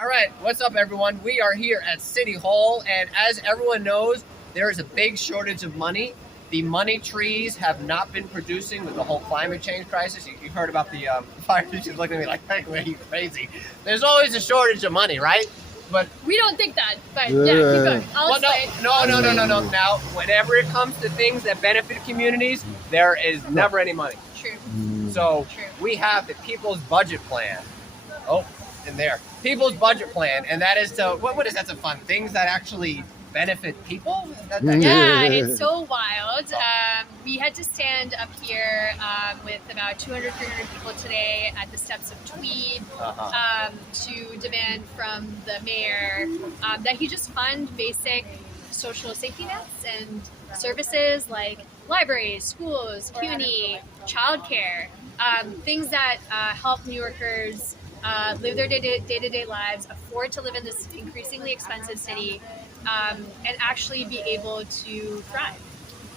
All right, what's up, everyone? We are here at City Hall, and as everyone knows, there is a big shortage of money. The money trees have not been producing with the whole climate change crisis. You heard about the fire. She's looking at me like, "Hey, are you crazy?" There's always a shortage of money, right? But we don't think that. But yeah, keep going. No. Now, whenever it comes to things that benefit communities, there is never any money. True. So we have the People's Budget Plan. Oh, in there. People's Budget Plan, and that is to what is that? Some fun things that actually benefit people. Yeah, it's so wild. We had to stand up here with about 200, 300 people today at the steps of Tweed to demand from the mayor that he just fund basic social safety nets and services like libraries, schools, CUNY, childcare, things that help New Yorkers live their day-to-day lives, afford to live in this increasingly expensive city, and actually be able to thrive.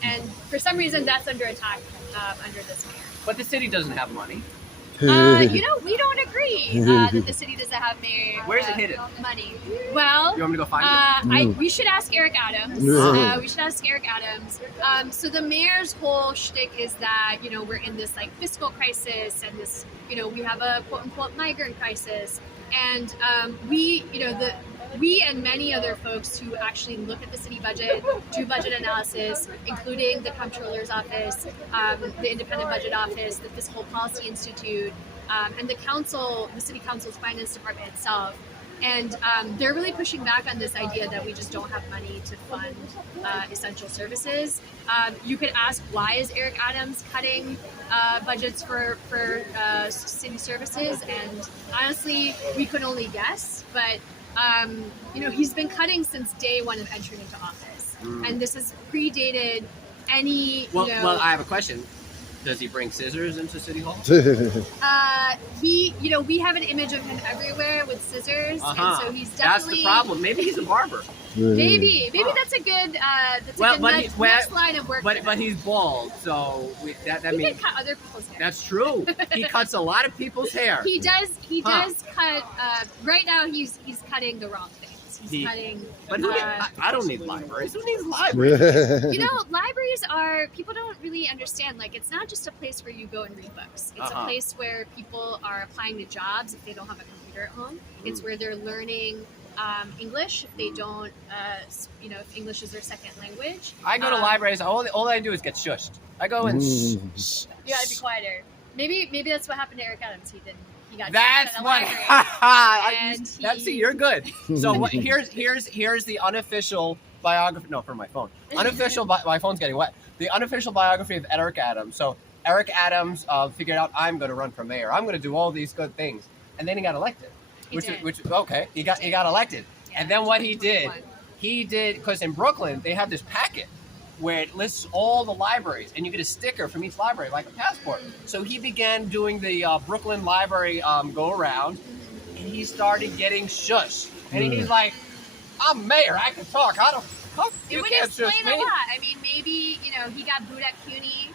And for some reason, that's under attack under this mayor. But the city doesn't have money. We don't agree that the city doesn't have Where's it hidden? Money. Well, you want me to go find it? We should ask Eric Adams. So the mayor's whole shtick is that we're in this like fiscal crisis, and this we have a quote unquote migrant crisis, and we and many other folks who actually look at the city budget, do budget analysis, including the Comptroller's Office, the Independent Budget Office, the Fiscal Policy Institute, and the City Council's Finance Department itself. And they're really pushing back on this idea that we just don't have money to fund essential services. You could ask, why is Eric Adams cutting budgets for city services? And honestly, we could only guess, but he's been cutting since day one of entering into office. And this has predated any, Well, I have a question. Does he bring scissors into City Hall? We have an image of him everywhere with scissors, and so he's definitely... That's the problem. Maybe he's a barber. Maybe that's a good next line of work. But he's bald, so that means he can cut other people's hair. That's true. He cuts a lot of people's hair. He does cut. Right now, he's cutting the wrong things. He's cutting. But I don't need libraries. Who needs libraries? Libraries are, people don't really understand. Like, it's not just a place where you go and read books. It's a place where people are applying to jobs if they don't have a computer at home. It's where they're learning English if they don't, if English is their second language. I go to libraries. All I do is get shushed. I go and you gotta be quieter. Maybe that's what happened to Eric Adams. He got that's what. See, you're good. So here's the unofficial biography. No, for my phone. Unofficial. My phone's getting wet. The unofficial biography of Eric Adams. So Eric Adams figured out, I'm going to run for mayor. I'm going to do all these good things, and then he got elected. He got elected. Yeah, and then what he did, because in Brooklyn they have this packet where it lists all the libraries, and you get a sticker from each library, like a passport. So he began doing the Brooklyn Library go around, and he started getting shushed. And he's like, "I'm mayor. I can talk. It would explain a lot. I mean, maybe he got booed at CUNY.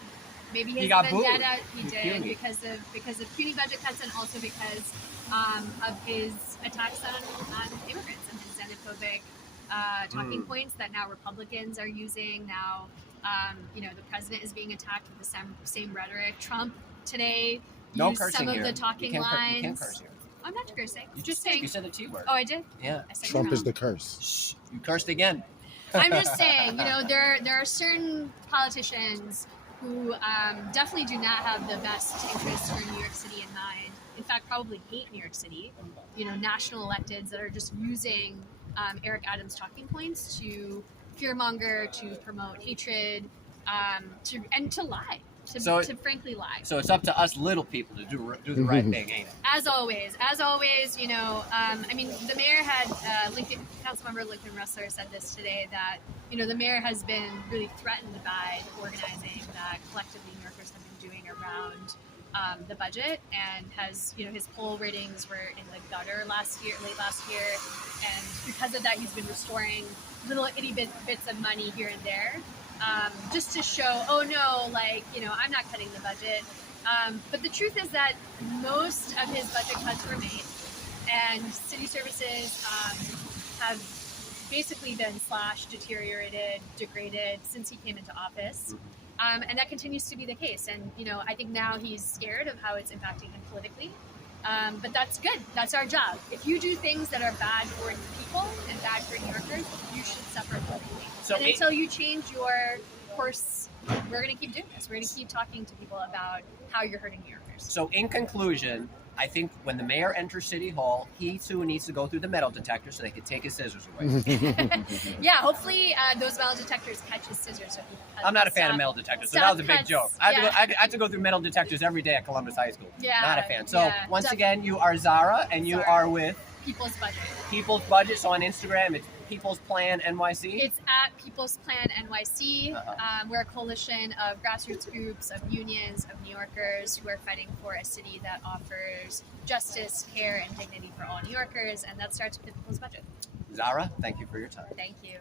Maybe his vendetta he did because of CUNY budget cuts, and also because of his attacks on immigrants and his xenophobic talking points that now Republicans are using. Now, the president is being attacked with the same rhetoric. Trump today used some of the talking lines. You can't curse here. I'm not cursing. Just saying. You said the T word. Oh, I did? Yeah. Trump is the curse. Shh, you cursed again. I'm just saying, there are certain politicians who definitely do not have the best interests for New York City in mind. In fact, probably hate New York City. National electeds that are just using Eric Adams' talking points to fearmonger, to promote hatred, to lie, to frankly lie. So it's up to us little people to do the right thing, ain't it? As always, the mayor had Councilmember Lincoln Russler said this today, that the mayor has been really threatened by the organizing that collectively New Yorkers have been doing around the budget, and has his poll ratings were in the gutter late last year, and because of that he's been restoring little itty bits of money here and there, just to show, I'm not cutting the budget. But the truth is that most of his budget cuts were made and city services have basically been slashed, deteriorated, degraded since he came into office. And that continues to be the case. And, I think now he's scared of how it's impacting him politically. But that's good. That's our job. If you do things that are bad for people and bad for New Yorkers, you should suffer politically. And until you change your course, we're going to keep doing this. We're going to keep talking to people about how you're hurting New Yorkers. So in conclusion, I think when the mayor enters City Hall, he too needs to go through the metal detector so they can take his scissors away. Yeah, hopefully those metal detectors catch his scissors. So I'm not a fan of metal detectors, so that was a big joke. I had to go through metal detectors every day at Columbus High School. Yeah, not a fan. So once again, you are Zara, and you are with People's Budget. People's Budget. So on Instagram, it's People's Plan NYC. It's at People's Plan NYC. We're a coalition of grassroots groups, of unions, of New Yorkers who are fighting for a city that offers justice, care, and dignity for all New Yorkers, and that starts with the People's Budget. Zara, thank you for your time. Thank you.